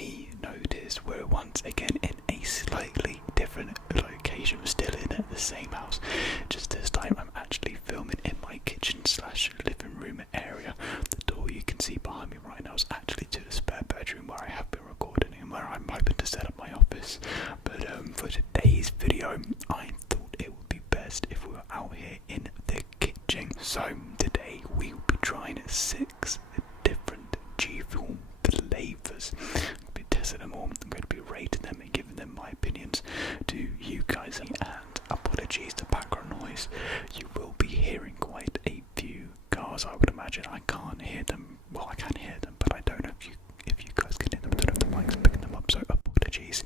may notice we're once again in a slightly different location. We're still in the same house, just this time I'm actually filming in my kitchen slash living room area. The door you can see behind me right now is actually to the spare bedroom where I have been recording and where I'm hoping to set up my office. But for today's video, I thought it would be best if we were out here in the kitchen. So today we will be trying 6 different Gfuel flavours. I'll be testing them all. I'm going to be rating them and giving them my opinions to you guys. And apologies to background noise. You will be hearing quite a few cars. I would imagine. I can't hear them. Well, I can hear them, but I don't know if you guys can hear them. I don't know if the mic's picking them up. So apologies.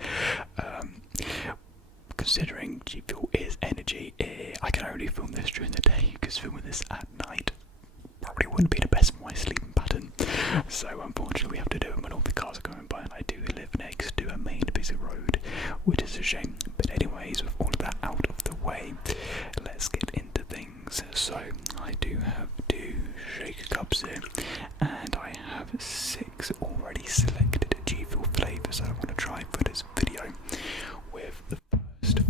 Considering Gfuel is energy, I can only film this during the day because filming this at night probably wouldn't be the best for my sleeping pattern. So unfortunately we have to do it when all the cars are going by, and I do live next to a main busy road, which is a shame. But anyways, with all of that out of the way, let's get into things. So I do have 2 shaker cups here, and I have 6 already selected Gfuel flavours that I want to try for this video, with the first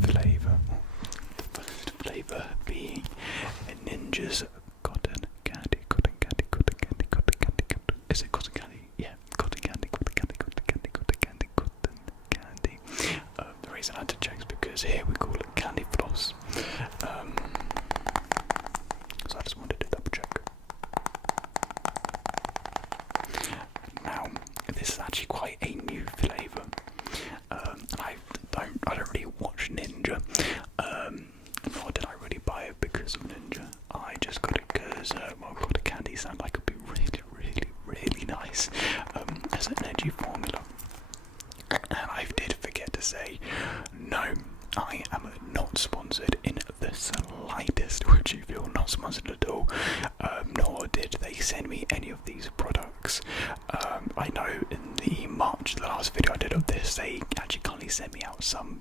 flavour being a Ninja's Cotten candy. Is it cotton candy? Yeah, cotton candy. The reason I had to check is because here we call it candy floss. So I just wanted to double check. Now, this is actually quite a new flavour. And I don't really watch Ninja. Nor did I really buy it because of Ninja. I just got it because cotton candy sound like it'd be really nice as an energy formula. And I did forget to say, no, I am not sponsored in the slightest, which you feel not sponsored at all. Nor did they send me any of these products. I know in the last video I did of this, they actually kindly sent me out some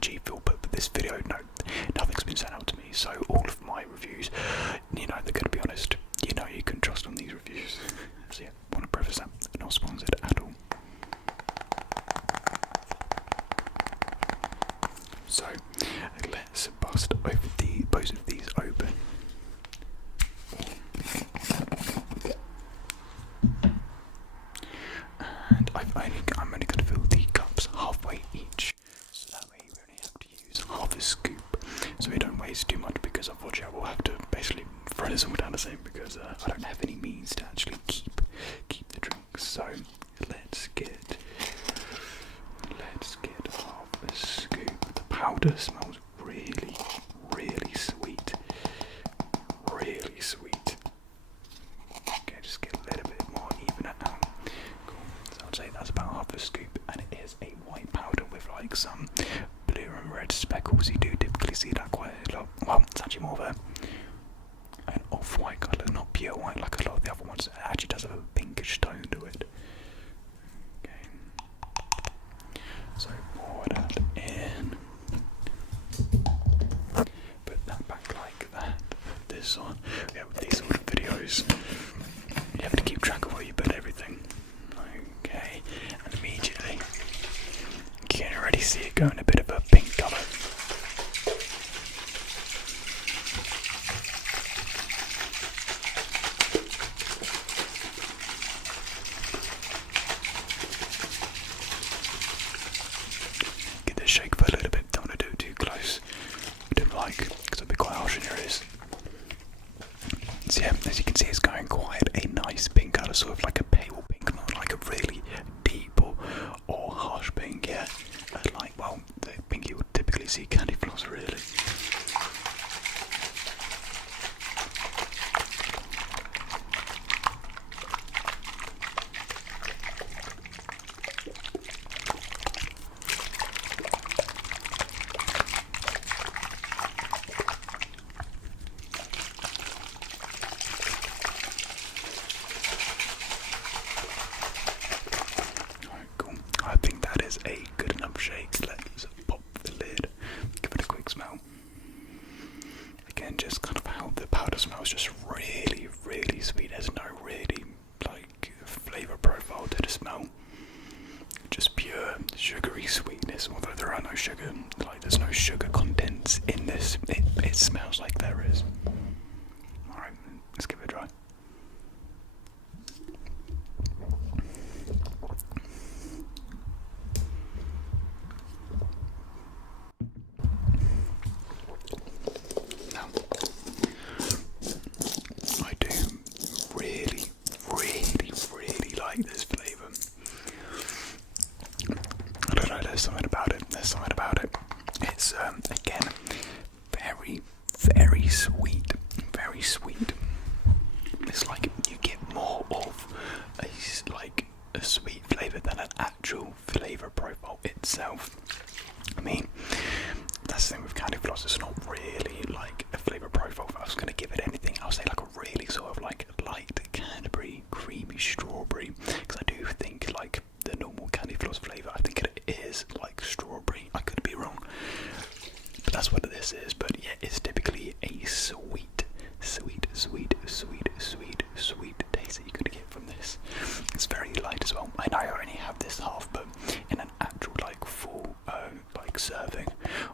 Gfuel, but for this video, no, nothing's been sent out to me. So all of my reviews, they're going to be honest. You can trust on these reviews. So yeah, want to preface that, not sponsored at all. So let's bust both of these open. And I'm only going to fill the cups halfway each, so that way we only have to use half a scoop, so we don't waste too much, because unfortunately I will have to basically throw this all down the same, because I don't have any means to actually keep the drinks. So let's get half a scoop. The powder smells really sweet. Really sweet. Okay, just get a little bit more, even it out. Cool. So I'd say that's about half a scoop, and it is a white powder with like some blue and red speckles. You do typically see that quite a lot. Well, it's actually more of an off-white colour, not pure white like a lot of the other ones. It actually does have a pinkish tone to it. Okay. So pour that in. Put that back like that. Put this on. Yeah, with these sort of videos, you have to keep track of where you put everything. Okay, and immediately you can already see it going a bit of a pink colour. Give this shake for a little bit, don't want to do it too close. I don't like, because it'll be quite harsh in your ears. So yeah, as you can see, it's going quite a nice pink colour, sort of like a pale pink, not like a really deep or harsh pink, yeah. Like, well, the pink you would typically see candy floss, really. itself, I mean, that's the thing with candy floss, it's not really like a flavour profile. If I was going to give it anything, I'll say like a really sort of like light Cadbury, creamy strawberry, because I do think like the normal candy floss flavour, I think it is like strawberry. I could be wrong, but that's what this is. But yeah, it's typically a sweet taste that you're going to get from this. It's very light as well. I know I only have this half, but in an actual like full like serving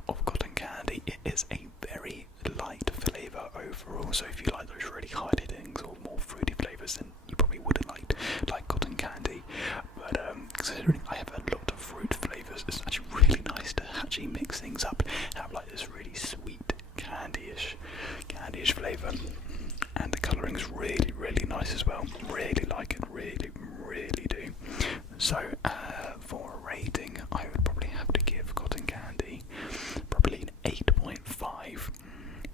of cotton candy, it is a very light flavour overall. So if you like those really hard hittings or more fruity flavours, then you probably wouldn't like cotton candy. But considering I have a lot of fruit flavours, it's actually really nice to actually mix things up, have like this really sweet candy-ish flavour. And the colouring's really nice as well. Really like it, really do. So for a rating, I would probably have to give cotton candy probably an 8.5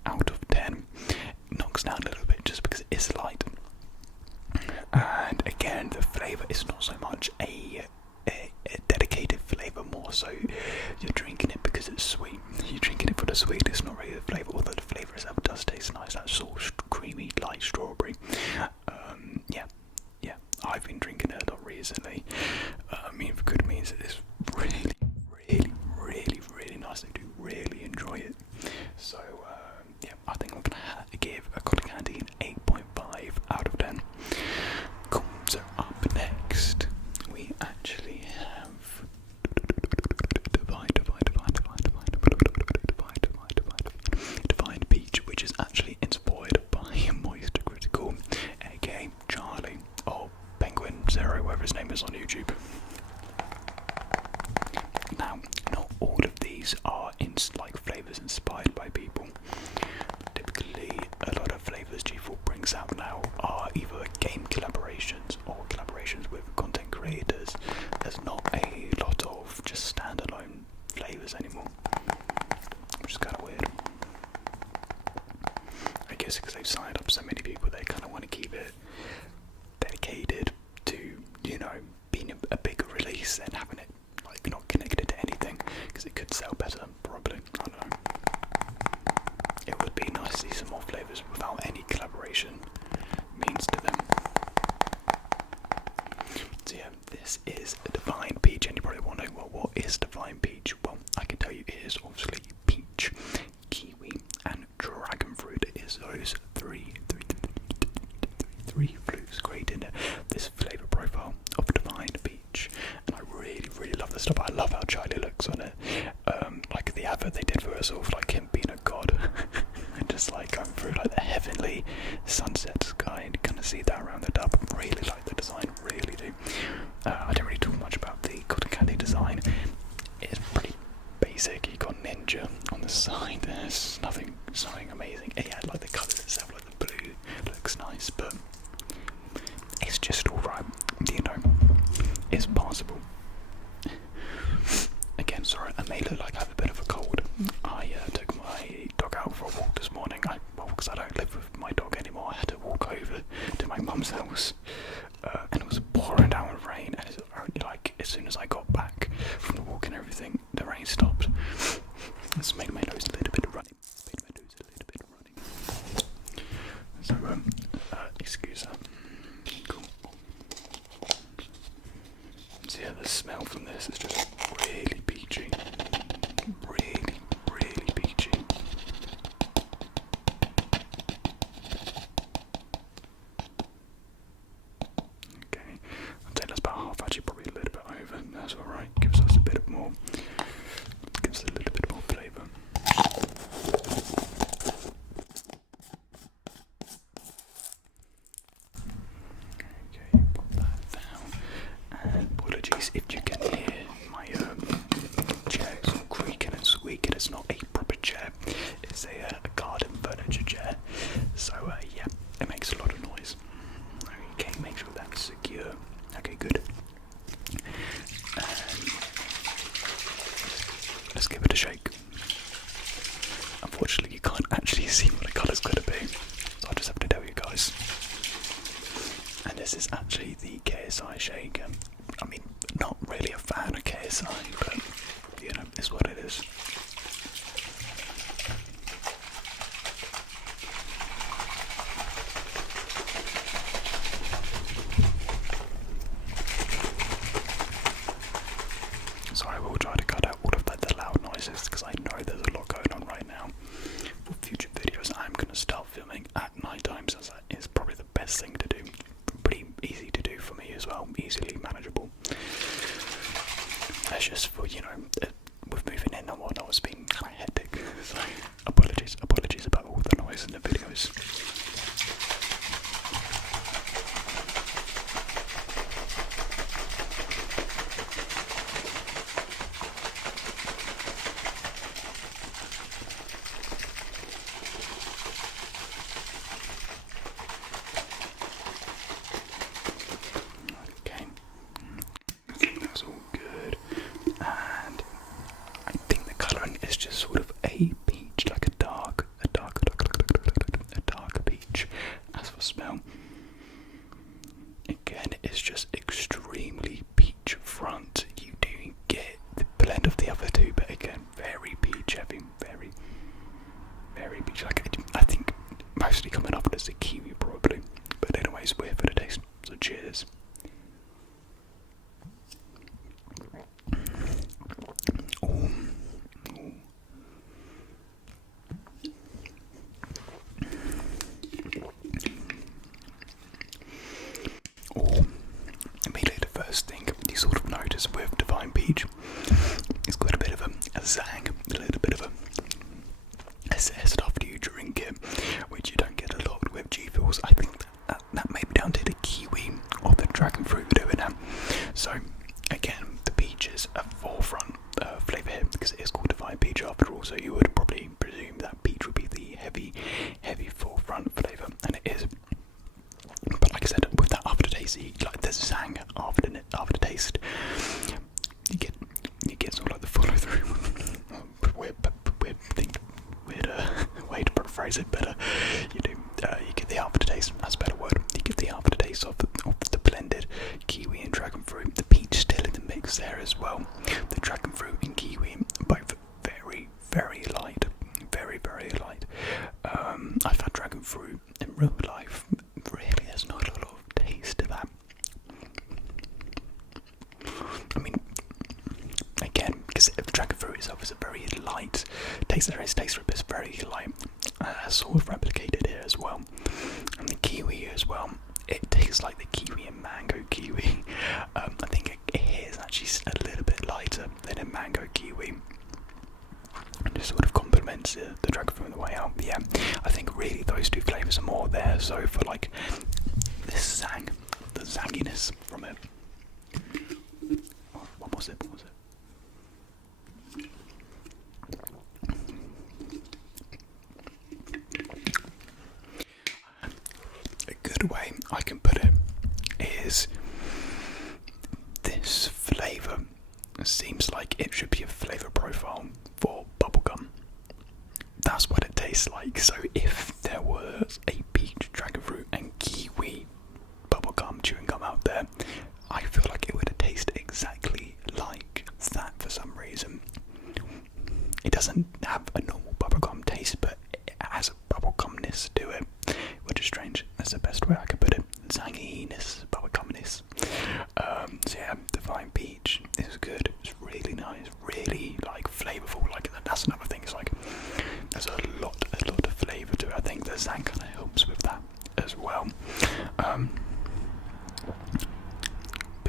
out of 10. Knocks down a little bit just because it is light. And again, the flavour is not so much a dedicated flavour, more so you're drinking it because it's sweet. You're drinking it for the sweet, it's not really the flavour, although the flavour itself does taste nice, that sort of creamy light strawberry. Yeah, I've been drinking it a lot recently. I mean, for good means it is really nice. I do really enjoy it. So yeah, I think I'm gonna have to give a cotton candy an 8.5 out of 10. Cool. So up next, we actually have Divine Peach, which is actually inspired by Moist Critical, aka Charlie, or Penguin Zero, whatever his name is on YouTube. Now, not all of these are like flavours inspired by people. Typically, a lot of flavours Gfuel brings out now are either game collaborations or collaborations with content creators. There's not a lot of just standalone flavours anymore, which is kind of weird. I guess because they've signed up so many people, they kind of want to keep it dedicated to, you know, being a bigger release and having it like not connected to anything, because it could sell better, probably. I don't know. It would be nice to see some more flavours without any collaboration means to them. So yeah, this is Divine Peach, and you probably want to know, well, what is Divine Peach? Well, I can tell you it is obviously peach, kiwi, and dragon fruit. It is those three fruits creating this flavour profile of Divine Peach, and I really love this stuff. I love how Charlie looks on it. Like the advert they did for us, sort of like him being a god, and just like going through like the heavenly sunset sky, and you kind of see that around the top. Really like the design, really do. I don't really talk much about the cotton candy design. It's pretty basic. You got Ninja on the side. There's nothing amazing. Yeah, like the colours itself, like the blue looks nice, but it's just alright. You know, it's passable. Again, sorry, I may look like I have a bit of a cold. I took my dog out for a walk this morning. Because I don't live with my dog anymore, I had to walk over to my mum's house, and it was pouring down with rain. And it's only like as soon as I got back from the walk and everything, the rain stopped. It's made my nose a little bit runny. So excuse that. Cool. So yeah, the smell from this is just really peachy. Really peachy. Okay, I'd say that's about half, actually probably a little bit over. That's alright, gives us a bit more, gives it a little bit more flavour. Okay, put that down. And apologies if you can hear my chair creaking and squeaking. It's not a proper chair, it's a garden furniture chair. So yeah, it makes a lot of noise. Okay, make sure that's secure. Okay, good. Let's give it a shake. Unfortunately, you can't actually see what the colour's going to be, so I'll just have to tell you guys. And this is actually the KSI shake. I mean, not really a fan of KSI, but you know, it's what it is. So I will try to cut out all of the loud noises because I know there's a lot going on right now. For future videos, I'm going to start filming at night time, so that is probably the best thing to do. Pretty easy to do for me as well, easily manageable. That's just for, you know, with moving in and whatnot, it's been kind of hectic. So apologies about all the noise in the videos. Okay, I think that's all good, and I think the colouring is just sort of a peach, like a dark peach. As for smell, again, it's just extremely peach front. You do get the blend of the other two, but again, very peach heavy, very peach. Like I think mostly coming off as a kiwi probably, but anyways, we're for the taste. So cheers. Ooh. Immediately the first thing you sort of notice with Divine Peach, it's got a bit of a zang, a little bit of a zest after you drink it, which you don't get a lot with Gfuels. I think that may be down to the kiwi or the dragon fruit doing that. So again, the peach is a forefront flavour here because it is called Divine Peach after all, so you would probably presume that peach would be the heavy forefront flavour, and it is. But like I said, with that aftertaste, like the zang aftertaste, you get sort of like the follow through. weird way to phrase it, but you do. You get the aftertaste. That's a better word. You get the aftertaste of the blended kiwi and dragon fruit. The peach still in the mix there as well. The dragon fruit and kiwi both very light, very light. I've had dragon fruit in real life. Really, there's not a lot of taste to that. I mean, again, because the dragon fruit itself is a very light taste. There is taste for it, but it's very light. Sort of replicated here as well. And the kiwi as well. It tastes like the kiwi and mango kiwi. I think it here is actually a little bit lighter than a mango kiwi. And just sort of complements the dragon fruit on the way out. But yeah, I think really those two flavours are more there. So for like this the zanginess from it. What was it? A good way I can put it is this flavour seems like it should be a flavour profile for bubblegum. That's what it tastes like. So if there was a peach, dragon fruit and kiwi bubblegum chewing gum out there, I feel like it would taste exactly like that for some reason. It doesn't have a normal bubblegum taste, but it has a bubblegumness to it, which is strange. That's the best way I could put it. Zanginess, bubblegumness. So yeah, Divine Peach is good. It's really nice, really like flavourful. Like that's another thing. It's like there's a lot of flavour to it. I think the zang kind of helps with that as well. But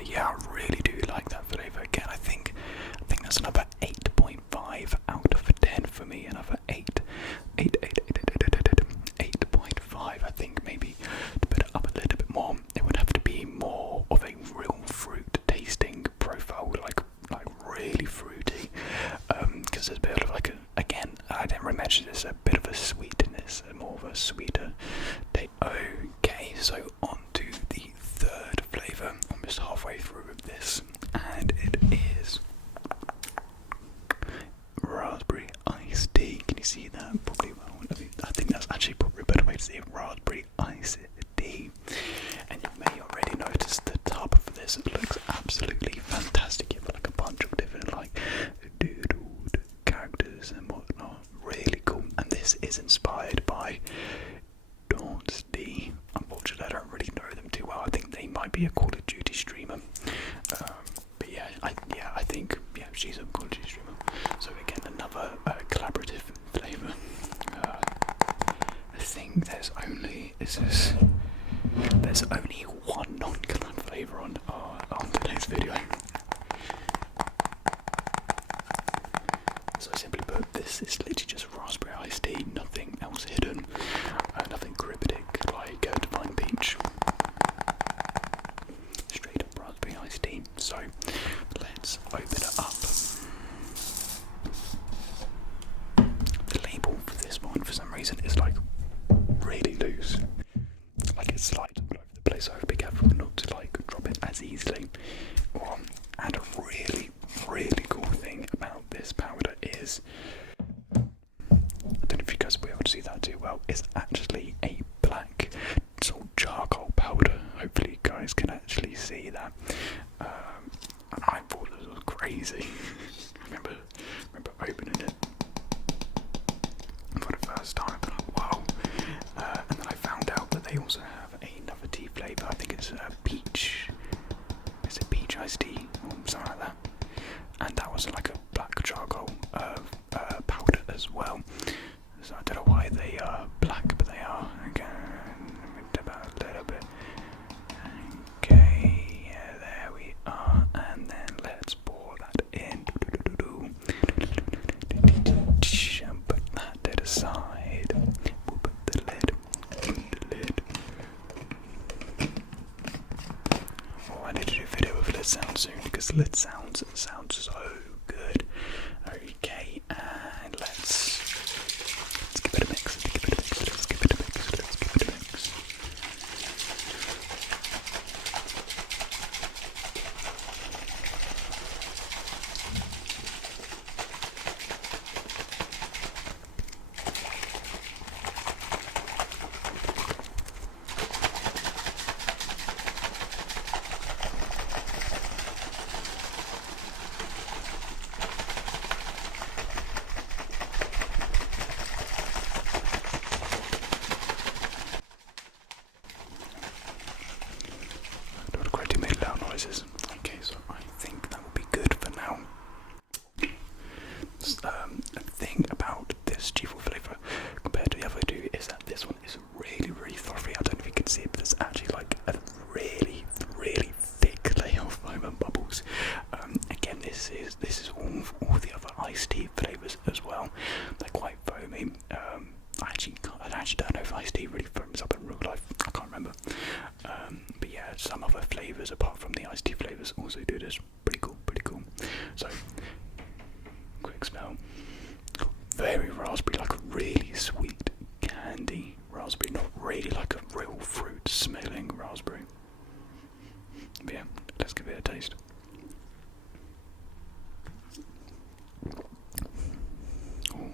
yeah, I really do like that flavour. Again, I think that's another 8.5 out of 10 for me. Another 8.5. I think maybe to put it up a little bit more, it would have to be more of a real fruit tasting profile, like really fruity. Because there's a bit of like again, I didn't really mention this, a bit of a sweetness, more of a sweeter taste. Okay, so on to the third flavour. Almost halfway through with this, and it is raspberry iced tea. Can you see that? Probably well. I think that's actually probably a better way to say it. Raspberry iced tea. And you may already notice the top of this. It looks absolutely fantastic. You've got like a bunch of different like be a Call of Duty streamer. But yeah, I think she's a Call of Duty streamer. So again, another collaborative flavour. I think there's only one non-collab flavour on today's video. So simply put, this is literally just raspberry iced tea, nothing else hidden, nothing cryptic like Divine Peach. Straight up raspberry iced tea. So let's open it up. The label for this one, for some reason, is like really loose. Like it slides all over the place, so I have to be careful not to like drop it as easily. And a really, really cool thing about this powder is, I don't know if you guys will be able to see that too well, it's actually a black sort of charcoal powder. Hopefully you guys can actually see that. And I thought this was crazy. remember opening it for the first time, and wow. And then I found out that they also have another tea flavour. I think it's peach. Is it peach iced tea or something like that? And that was like a black charcoal powder as well. So I don't know why they are black, but they are. Okay, let me dip out a little bit. Okay, yeah, there we are. And then let's pour that in. And put that to the side. We'll put the lid on the lid. Oh, I need to do a video of lid sounds soon because lid sounds so good. Okay, and let's give it a mix. Let's give it a mix. Okay, so I think that will be good for now. The thing about this Gfuel flavour compared to the other two is that this one is really, really frothy. I don't know if you can see it, but it's actually like a really, really thick layer of foam and bubbles. Again, this is all the other iced tea flavours as well. They're quite foamy. I actually don't know if iced tea really foams up in real life. I can't remember. But yeah, some other flavours apart from the iced tea flavours also do this. Pretty cool. So, quick smell. Very raspberry, like a really sweet candy raspberry, not really like a real fruit smelling raspberry. But yeah, let's give it a taste. Ooh.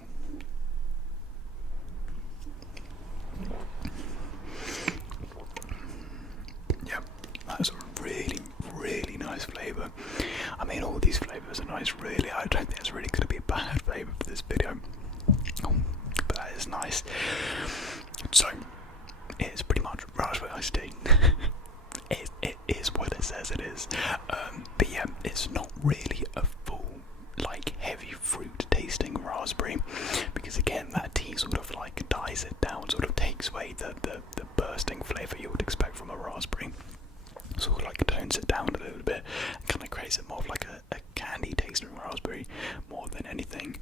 Yeah, that's a really, really nice flavour. I mean, all these flavours are nice, really. I don't think it's really going to be a bad flavour for this video. But that is nice. So, it's pretty much raspberry iced tea. It is what it says it is. But yeah, it's not really a full, like, heavy fruit tasting raspberry. Because again, that tea sort of like dies it down, sort of takes away the bursting flavour you would expect from a raspberry. Sort of like tones it down a little bit and kind of creates it more of like a candy tasting raspberry more than anything.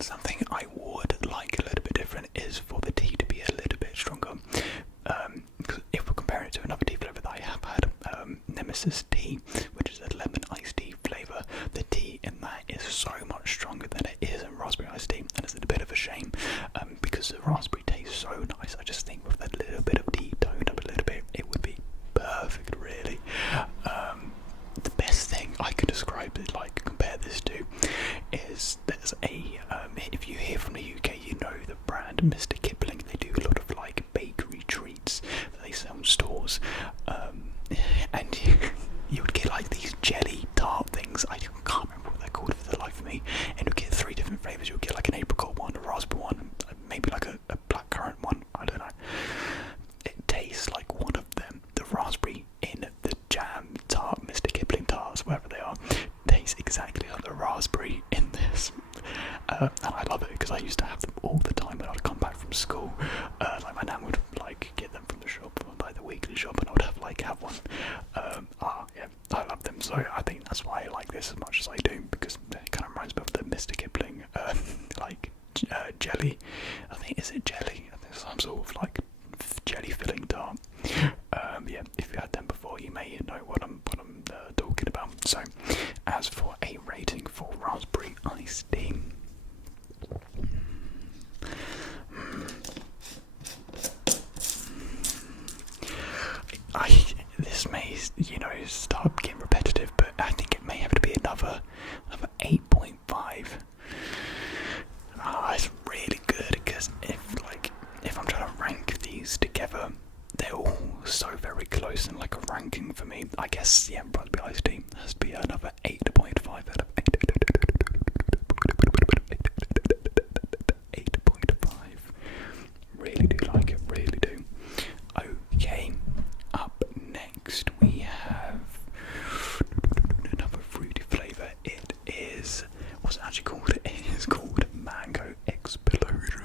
Something I would like a little bit different is for the tea to be a little bit stronger. Because if we're comparing it to another tea flavour that I have had, Nemesis tea, which is a lemon iced tea flavour, the tea in that is so much stronger than it is in raspberry iced tea, and it's a bit of a shame because the raspberry tastes so nice. I just think with that little bit of tea toned up a little bit, it would be perfect, really. The best thing I can describe it, like compare this to, is there's a if you hear from the UK, you know the brand Mr. Kipling. They do a lot of like bakery treats that they sell in stores, and you would get like these jelly tart things. I can't remember what they're called for the life of me. And you'll get 3 different flavours. You'll get like an apricot one, a raspberry one, maybe like a blackcurrant one. I don't know. It tastes like one of them. The raspberry like have one. Yeah, I love them, so I think that's why I like this as much as I do, because it kind of reminds me of the Mr. Kipling, like jelly. I think, is it jelly? I think some sort of like jelly filling tart. Yeah, if you had them before, you may know what I'm talking about. So, as for a rating for raspberry iced tea. This may, start getting repetitive, but I think it may have to be another 8.5. It's really good, because if I'm trying to rank these together, they're all so very close in like a ranking for me. I guess, yeah, raspberry iced tea has to be another 8.5 out of 8.5. Really do like it, really do. Okay, up next we have another fruity flavour. It is, what's it actually called? It is called Mango Explosion.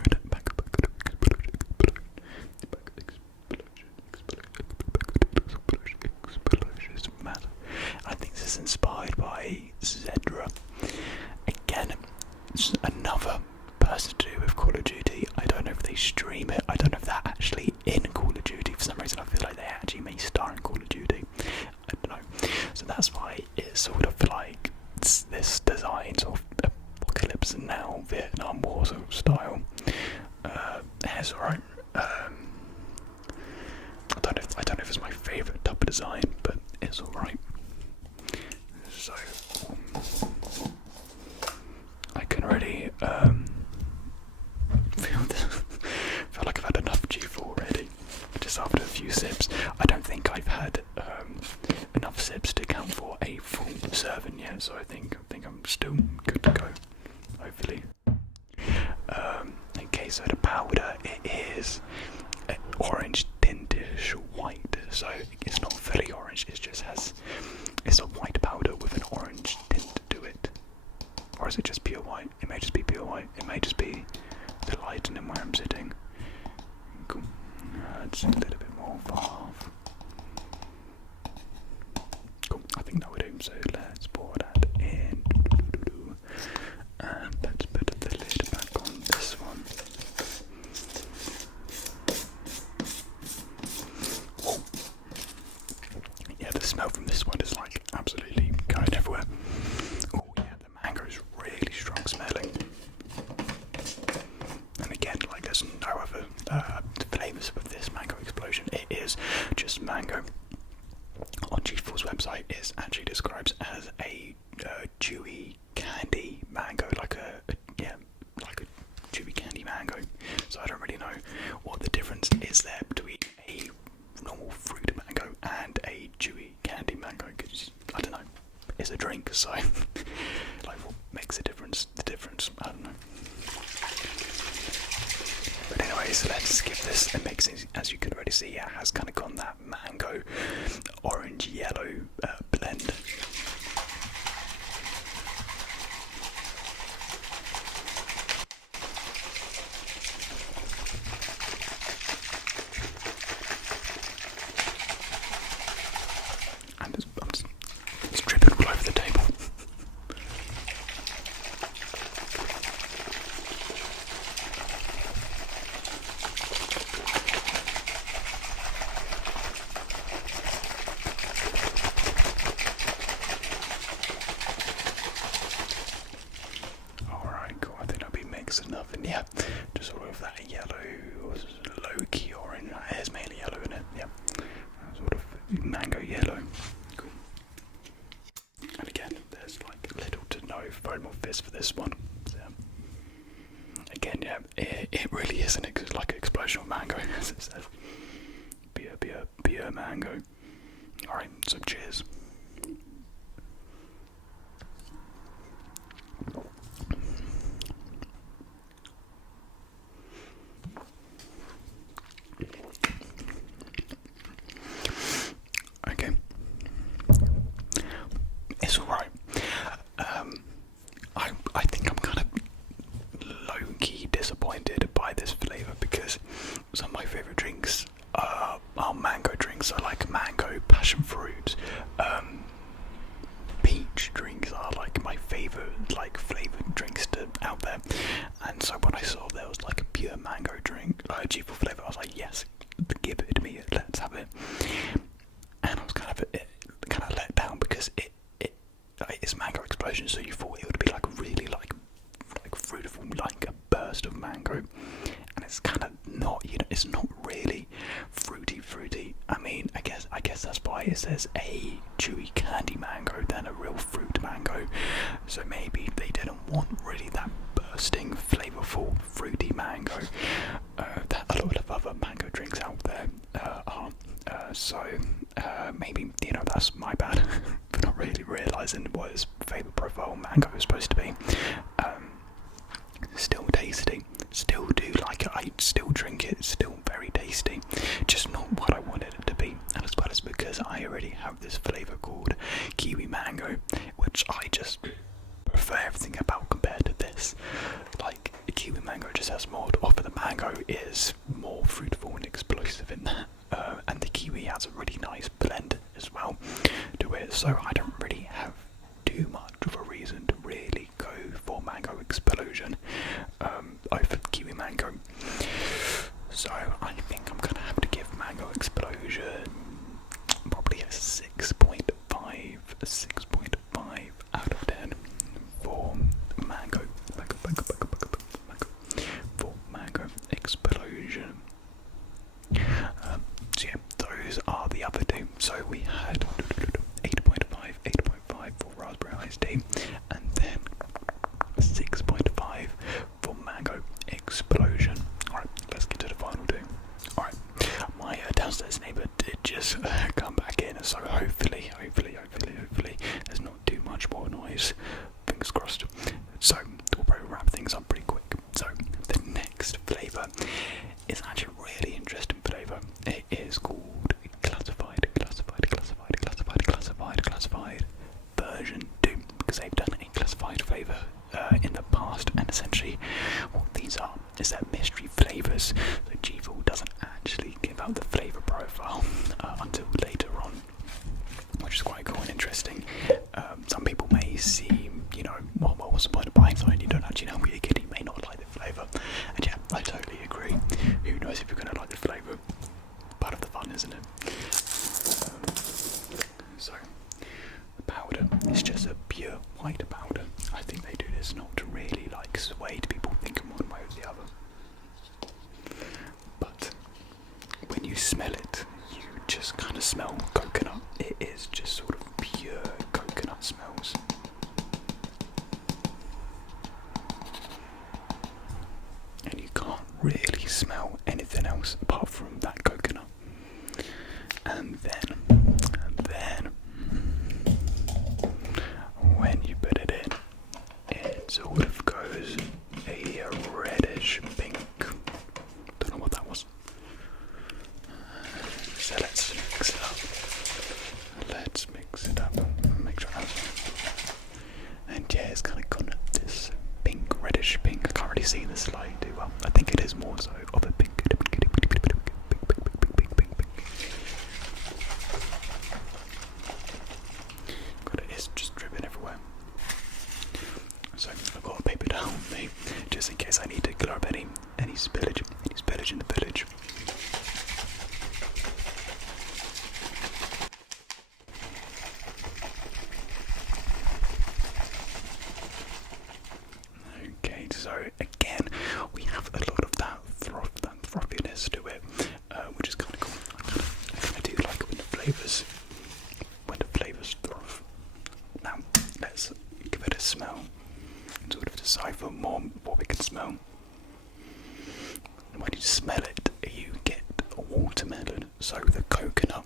I think this is inspired by Zedra. Again, it's another person to do with Call of Duty. I don't know if they stream it. I don't know if they're actually in Call of Duty. For some reason, I feel like they actually may star in Call of Duty. I don't know. So that's why it's sort of like this design, sort of apocalypse now, Vietnam War sort of style. It's alright. I don't know if it's my favourite type of design, but it's alright. So I can already feel like I've had enough Gfuel already, just after a few sips. I don't think I've had enough sips to count for a full serving yet, so I think I'm still good to go, hopefully. Okay, so the powder, it is orange tintish white, so it's not fully orange, it's a white powder with an orange tint to it. Or is it just pure white? It may just be pure white. It may just be the lighting in where I'm sitting. Cool. It's a little bit more far off. Cool. I think that would do. So let's pour that in. And let's put the lid back on this one. Whoa. Yeah, the smell from this one is like absolutely going everywhere. Oh yeah, the mango is really strong smelling. And again, like there's no other flavours with this Mango Explosion. It is just mango. On Gfuel's website, it actually describes as a chewy candy mango, like a chewy candy mango. So I don't really know what the difference is there between a normal fruit mango and a chewy candy mango. Cause I don't know. It's a drink, so like what makes the difference? I don't know. But anyways, let's skip this. It makes it, as you can already see, it has kind of gone that mango, orange, yellow blend. And it's dripping all over the table. Enough, and yeah, just sort of that yellow, low-key orange. It is mainly yellow in it, yeah. Sort of mango yellow. Cool. And again, there's like little to no foam or fizz for this one. So, again, yeah, it really is like an explosion of mango, as it says. Beer mango. Alright, so cheers. It's alright. I think I'm kind of low-key disappointed by this flavour, because some of my favourite drinks are mango drinks. So like mango, passion fruit, peach drinks are like my favourite like flavoured drinks out there. And so when I saw there was like a pure mango drink, Gfuel flavour, I was like, yes, give it to me, let's have it. And I was kind of let down because it's mango explosion, so you thought it would be like really like fruitful, like a burst of mango, and it's kind of not, it's not really fruity. I mean, I guess that's why it says a chewy candy mango than a real fruit mango. So maybe they didn't want really that bursting, flavourful, fruity mango that a lot of other mango drinks out there are. So maybe that's my bad for not really realising what his favourite profile mango is supposed to be. Still tasty, still do like it, I still drink it, it's still very tasty, just not what I wanted it to be. And as well as because I already have this flavour called kiwi mango, which I just prefer everything about compared to this. Like kiwi mango just has more to offer. The mango is more fruitful and explosive in that, and the kiwi has a really nice blend as well to it, so I don't really have too much of a reason to really go for mango explosion over kiwi mango. So I think I'm gonna have to give mango explosion probably a 6.5 out of 10 for mango for mango explosion. So yeah, those are the other two. So we had 8.5 for raspberry iced tea, and then 6.5 for mango explosion. Alright, let's get to the final two. Alright, my downstairs neighbour did just come back in, so hopefully there's not too much more noise. Fingers crossed. So we'll probably wrap things up pretty quick. So the next flavour is actually a really interesting flavour. It is called classified version 2, because they've done a classified flavour in the past, and essentially what these are is that mystery flavours. So Gfuel doesn't actually give out the flavour profile until later on, which is quite cool and interesting. Some people may seem, well, what's the point of buying something you don't actually know what you're getting? You may not like the flavour, and yeah, I totally agree. Who knows if you're going to like the flavour? Part of the fun, isn't it? So the powder is just a pure white powder. I think they do this not to really sway people thinking one way or the other. But when you smell it, you just kind of smell coconut. It is just sort of pure coconut smells. And you can't really smell anything else apart from that coconut. And then when you put it in, it sort of goes a reddish pink. Don't know what that was. So let's mix it up. Make sure and yeah, it's kind of got this pink, reddish pink. I can't really see this light too well. I think it is more so of a pink. God, it is just dripping everywhere. So I've got a paper towel with me, just in case I need to clear up any spillage in the village. Okay, so again, we have a lot of that frothiness to it, which is kind of cool. I kind of do like when the flavours froth. Now, let's give it a smell and sort of decipher more what we can smell. And when you smell it, you get a watermelon, so the coconut.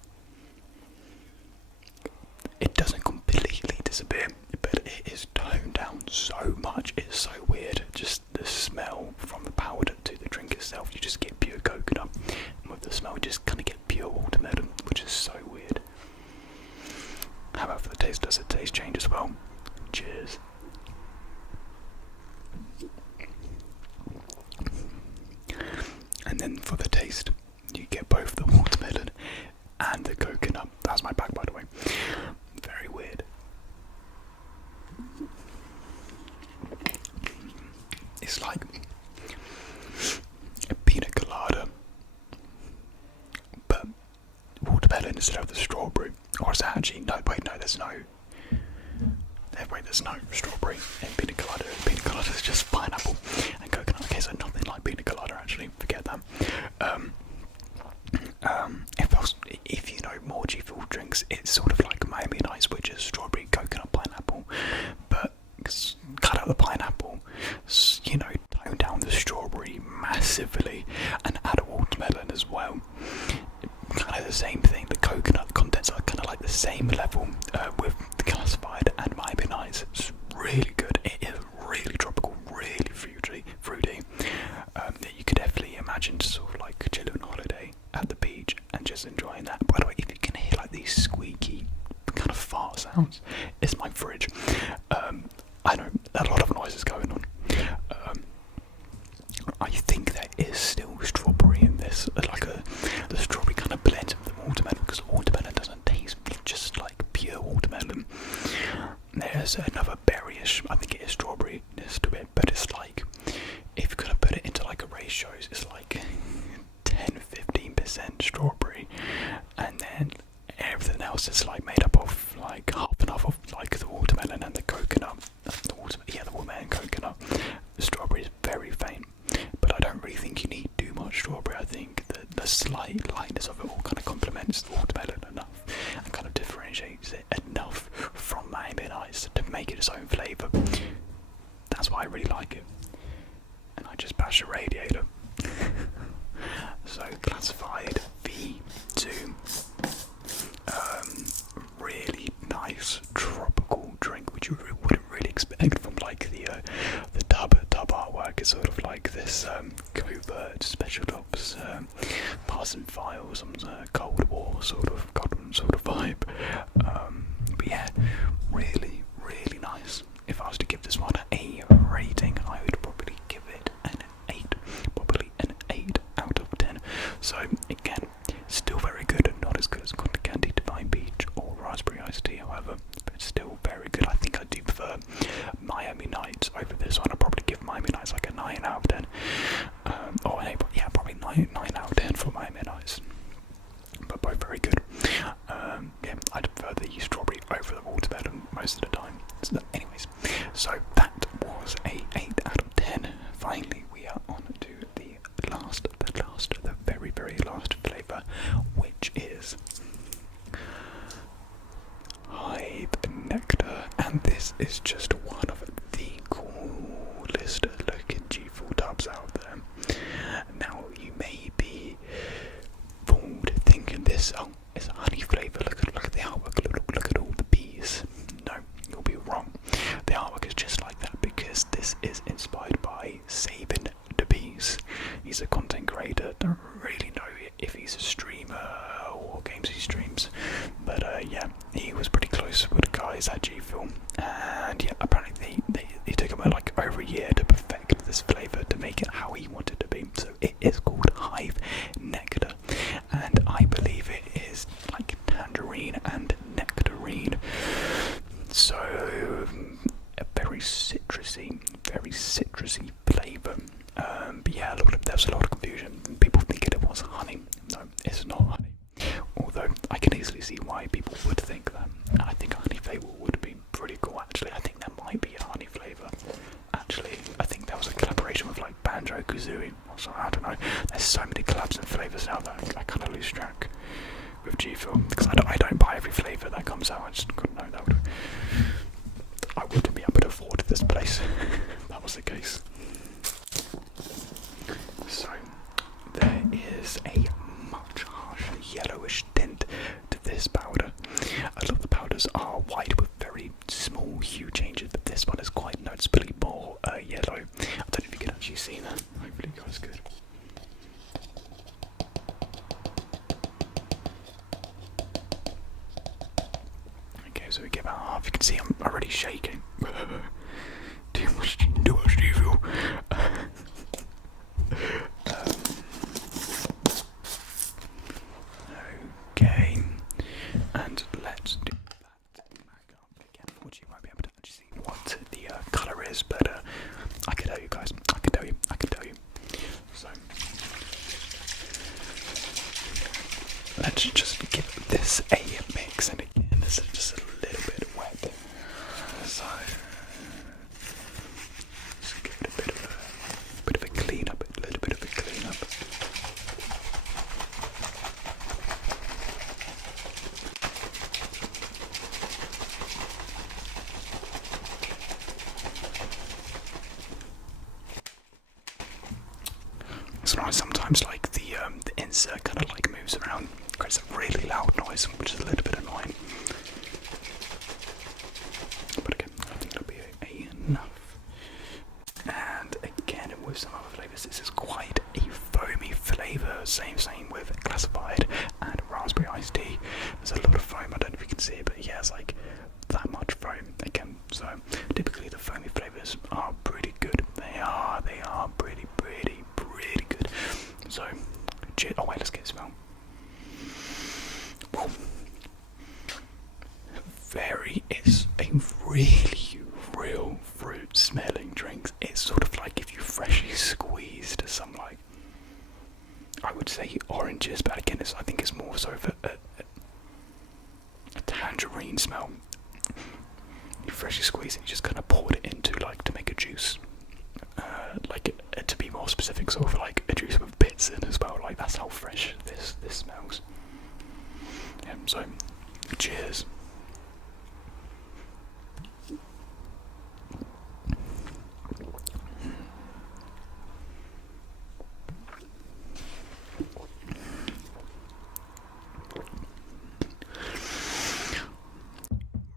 It doesn't completely disappear, but it is toned down so much. It's so weird. Just the smell from the powder to the drink itself, you just get pure coconut, and with the smell, you just kind of get pure watermelon, which is so weird. How about for the taste? Does the taste change as well? Cheers. And then for the taste, you get both the watermelon and watermelon instead of the strawberry. Or is that actually, no, wait, no, there's no strawberry in pina colada. Pina colada is just pineapple and coconut. Okay, so nothing like pina colada actually, forget that. If you know more Gfuel drinks, it's sort of like Miami Nice, which is strawberry, coconut, pineapple, but cut out the pineapple, you know, tone down the strawberry massively, and add a watermelon as well. Kind of the same thing. The coconut contents are kind of like the same level with the classified and Miami Nice. It's really good. It is really tropical, really fruity. You could definitely imagine sort of like chilling on holiday at the beach and just enjoying that. By the way, if you can hear like these squeaky kind of fart sounds, it's my fridge. I know a lot of noise is going on. I think there is still strawberry in this, the strawberry kind of blends with the watermelon, because watermelon doesn't taste just like pure watermelon. There's another berryish, I think it is strawberryness to it, but it's like, if you're going to put it into like a ratios, it's like 10-15% strawberry, and then everything else is like made up of like half and half of like the watermelon and the coconut. The watermelon and coconut. The strawberry is very faint, but I don't really think you need too much strawberry. I think the slight lightness of it all kind of complements the watermelon enough and kind of differentiates it enough from Miami Nice to make it its own flavour. That's why I really like it. And I just bashed a radiator. So classified V2. Really nice tropical drink, which you wouldn't really expect from like the tub artwork. It's sort of like this covert special ops passing files on Cold War sort of vibe. But yeah, really nice. If I was to give this one a rating, I would probably give it an 8, probably an 8 out of 10. So again, still very good, and not as good as Cotton Candy, Divine Beach, or Raspberry Iced Tea, however, but it's still very good. I think I do prefer Miami Nights over this one. I'd probably give Miami Nights like a 9 out of 10, or an 8, yeah, probably 9 out of 10 for Miami Nights, but both very good. Yeah, I'd prefer the strawberry over the watermelon most of the time. So anyways, so that was a 8 out of 10. Finally, we are on to the very last flavour, which is Hive Nectar, and this is just one of the coolest looking Gfuel tubs out there. Now, you may be fooled thinking this, oh, it's a honey flavour, look at the artwork, look at all the bees. No, you'll be wrong. The artwork is just like that because this is inspired by Saving the Bees. He's a content creator. Don't really know if he's a streamer or what games he streams, but yeah, he was pretty close with the guys at Gfuel, and yeah, apparently they took him like over a year to perfect this flavour to make it how he wanted to be. So it is called Hive Nectar, and I believe it is like tangerine and nectarine. So a very citrusy flavour. But yeah, there's a lot of confusion. People think it was honey. No, it's not honey. Although I can easily see why people would think that. And I think a honey flavour would be pretty cool. Actually, I think there might be a honey flavour. Actually, I think there was a collaboration with like Banjo-Kazooie. So I don't know. There's so many collabs and flavours now that I kind of lose track with Gfuel, because I don't buy every flavour that comes out. I just couldn't know that I wouldn't be able to afford this place. That was the case. So there is a much harsher yellowish tint to this powder. A lot of the powders are white with very small hue changes, but this one is quite noticeably more yellow. I don't know if you can actually see that. Hopefully you guys could. Okay, so we give it half. You can see I'm already shaking. Too much Gfuel. Okay, and let's do that back up again. Unfortunately, you won't be able to actually see what the colour is, but I can tell you guys. I can tell you. So let's just give sometimes like the insert kind of like moves around, creates a really loud noise, which is a little bit annoying. But again, I think that'll be enough. And again, with some other flavours, this is quite a foamy flavour. Same with classified and raspberry iced tea. There's a lot of foam. I don't know if you can see it, but yeah, it's like that much foam again. So typically the foamy flavours are pretty good. They are pretty good. So oh wait, let's get a smell. Whoa. It's a really real fruit smelling drink. It's sort of like if you freshly squeezed some, like, I would say oranges, but again I think it's more so of a tangerine smell. You freshly squeeze it, you just kind of poured it into, like, to make a juice. To be more specific, sort of like a juice with bits in as well. Like, that's how fresh this smells. So cheers.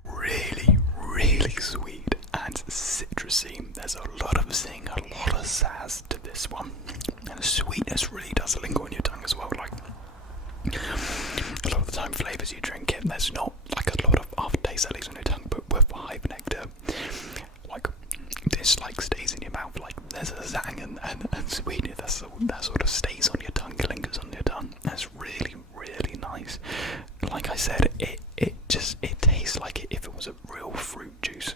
Really sweet and citrusy. There's a lot of zing, a lot of zazz to this one, and the sweetness really does linger on your tongue as well. Like, a lot of the time flavours you drink it, there's not like a lot of aftertaste that leaves on your tongue, but with Hive Nectar, like, this like stays in your mouth. Like, there's a zang and sweetness that sort of stays on your tongue, lingers on your tongue. That's really nice. Like I said, it tastes like if it was a real fruit juice.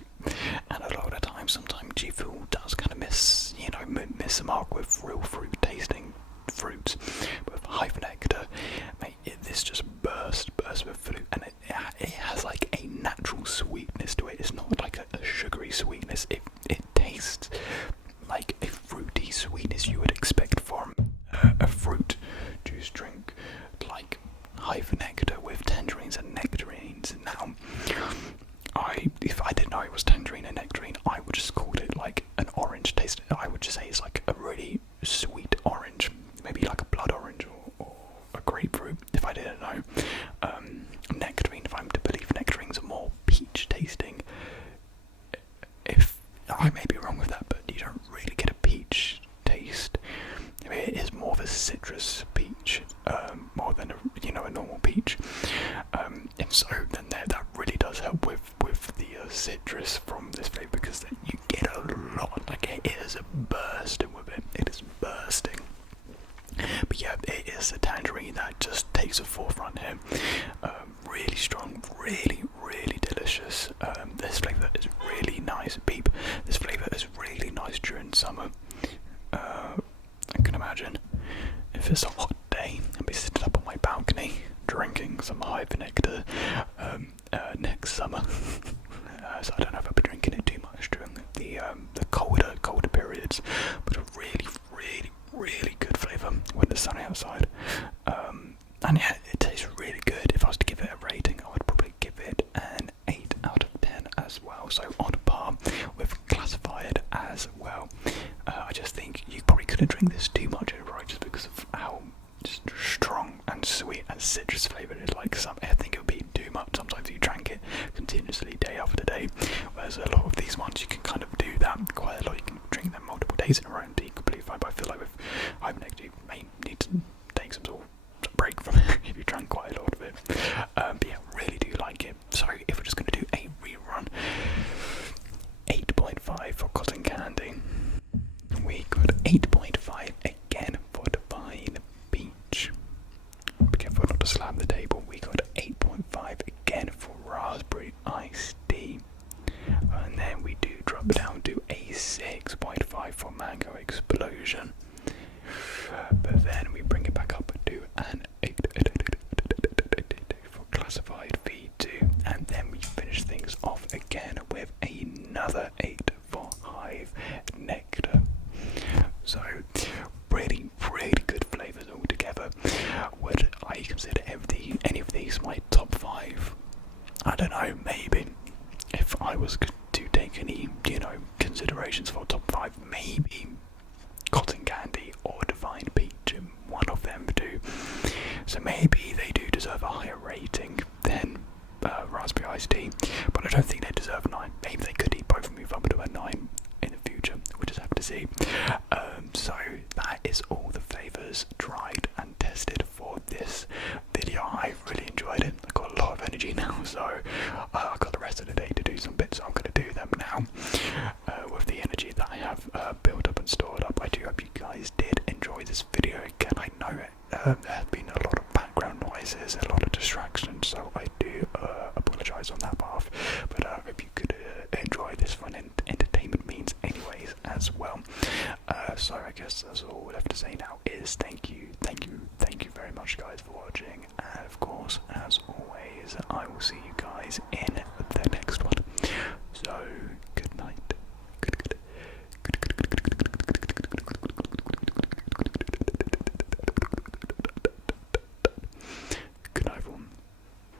And a lot of the time, sometimes Gfuel does kind of miss the mark with real fruit tasting fruits. With Hive Nectar, mate, this just bursts with fruit, and it has like a natural sweetness to it. It's not like a sugary sweetness. It tastes like a fruity sweetness you would expect from a fruit juice drink, like Hive Nectar with tangerines and nectarines. Now, if I didn't know it was tangerine and nectarine, I would just call it like an orange taste. I would just say it's like a really sweet orange, maybe like a blood orange or a grapefruit, if I didn't know. Nectarine, if I'm to believe nectarines are more peach tasting. If I may be wrong with that, but you don't really get a peach taste. I mean, it is more of a citrus peach, more than a normal peach. And so then that really does help with the citrus from this flavour, because then you get a lot. Like, it is bursting with it. It is bursting. But yeah, it is a tangerine that just takes the forefront here. Really strong, really delicious. This flavour is really nice. This flavour is really nice during summer. I can imagine if it's a hot day, I'll be sitting up on my balcony drinking some Hive Nectar next summer. So I don't know if I'll be drinking it too much during the colder periods, but a really good flavour when it's sunny outside. And yeah, it tastes really good. If I was to give it a rating, I would probably give it an 8 out of 10 as well. So on par with classified as well. I just think you probably couldn't drink this too much in a row, just because of how just strong and sweet and citrus flavoured it is. Like, I think it would be too much. Sometimes you drank it continuously day after day, whereas a lot of these ones you can kind of do that quite a lot. You can drink them multiple days in a row and be completely fine. But I feel like with Hive Nectar, you may need to take some sort of break from it if you drank quite a lot of it. But yeah, really do like it. So if we're just going to do a rerun, 8.5 for Cotton Candy. We got 8.5 again for Divine Beach. Be careful not to slam the table. We got 8.5 again for Raspberry Iced Tea. And then we do drop down to a 6.5 for Mango Explosion. But then we bring it back up to an 8 for Classified V2. And then we finish things off again with another 8 for Hive Nectar. So really good flavours all together. Would I consider any of these my top 5? I don't know, maybe. If I was to take any, considerations for top 5, maybe Cotton Candy or Divine Beach. So maybe they do deserve a higher rating than Raspberry Iced Tea, but I don't think they deserve 9. Maybe they could both move up to a 9 in the future. We'll just have to see. So that is all the flavours tried and tested for this video. I really enjoyed it. I got a lot of energy now, so I've got the rest of the day to do some bits, so I'm going to do them now with the energy that I have built up and stored up. I do hope you guys did enjoy this video. Again, I know there have been a lot of background noises, a lot of distractions, so I do apologise on that behalf, but I hope you could enjoy this fun and entertainment means anyways as well. So I guess that's all we have to say now is thank you very much guys for watching, and of course as always I will see you guys in the next one. So